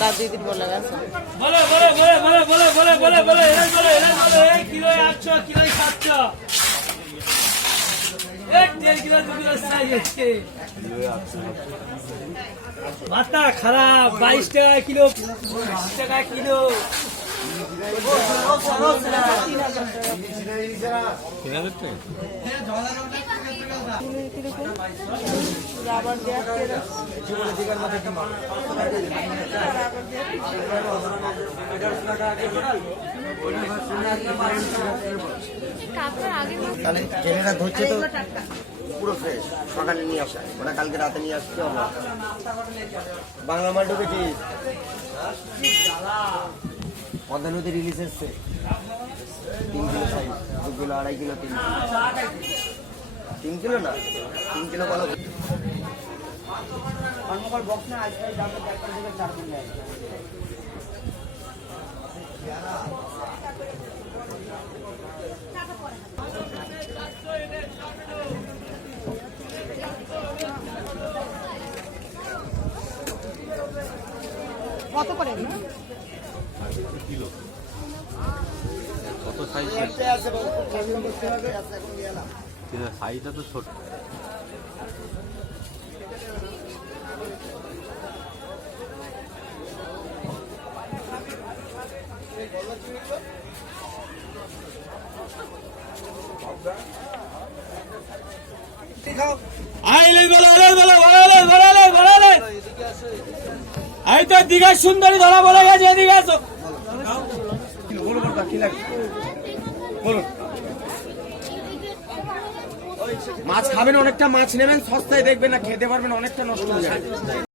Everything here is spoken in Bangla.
তার দিদির বলে গেছে। বলে বলে বলে বলে বলে বলে বলে বলে এই বলে এই বলে এই কিলো আটশো কিলো সাতশো। এক দেড় কিলো দু কিলো সাইজ আছে মাথা খারাপ বাইশ টাকা কিলো টাকা কিলো। রাবার দেওয়া তাহলে জেলেরা ধরছে তো। পুরো ফ্রেশ সকালে নিয়ে আসা। ওটা কালকে রাতে নিয়ে আসতে হবে বাংলা মাল ঢুকেছিস পদ্মা নদী রিলিজ এসছে। তিন কিলো সাইজ দু কিলো আড়াই কিলো, তিন কিলো। তিন কিলো না? তিন কিলো বলো। অন্যবার বক্স না আজকে যাবে একটা থেকে চার দিন যায় কত করে? কিলো কত সাইজ সাইজটা তো ছোট। এই তো দীঘার সুন্দরী ধরা বলে গেছে, এদিকে আসো মাছ খাবেন, অনেকটা মাছ নেবেন, সস্তায় দেখবেন না, খেতে পারবেন, অনেকটা নষ্ট হয়ে যাবে।